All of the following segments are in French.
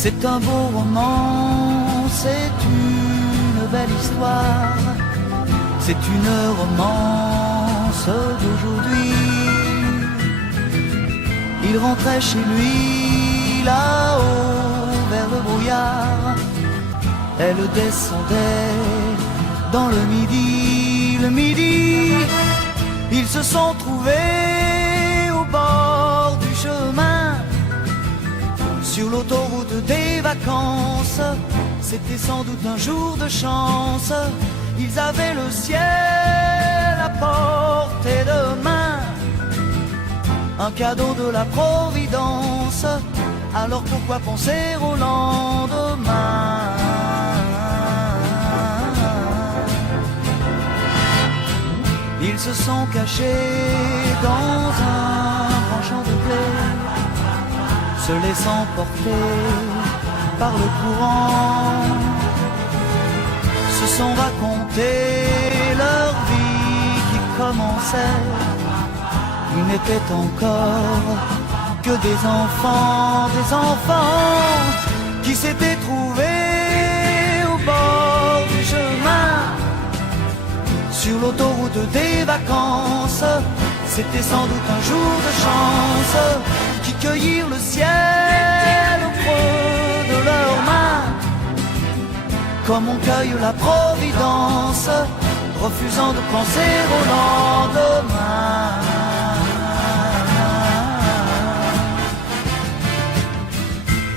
C'est un beau roman, c'est une belle histoire, c'est une romance d'aujourd'hui. Il rentrait chez lui là-haut vers le brouillard, elle descendait dans le midi, ils se sont trouvés au bord du chemin, sur l'autoroute des vacances. C'était sans doute un jour de chance, ils avaient le ciel à portée de main, un cadeau de la Providence, alors pourquoi penser au lendemain? Ils se sont cachés dans un grand champ de blé, se laissant porter par le courant, se sont raconté leur vie qui commençait. Ils n'étaient encore que des enfants qui s'étaient trouvés au bord du chemin, sur l'autoroute des vacances. C'était sans doute un jour de chance, qui cueillirent le ciel au creux de leurs mains, comme on cueille la Providence, refusant de penser au lendemain.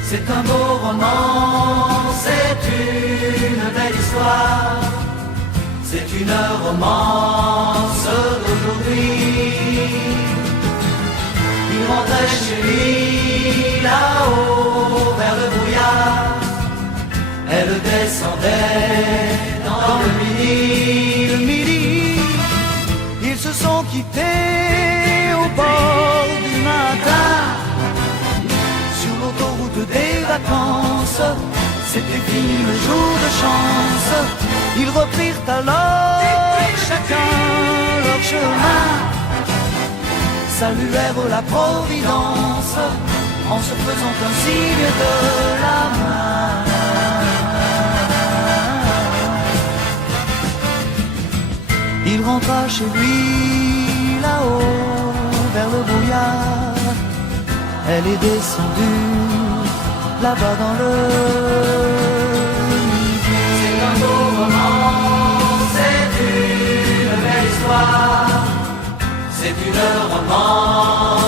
C'est un beau roman, c'est une belle histoire, c'est une romance d'aujourd'hui. Il rentrait chez lui là-haut vers le brouillard, elle descendait dans le midi. Ils se sont quittés au bord du matin, sur l'autoroute des vacances. C'était fini le jour de chance, ils reprirent alors chacun leur chemin, saluèrent la Providence en se faisant un signe de la main. Il rentra chez lui là-haut vers le brouillard, elle est descendue là-bas dans le midi. C'est un beau roman, c'est une belle histoire, c'est une romance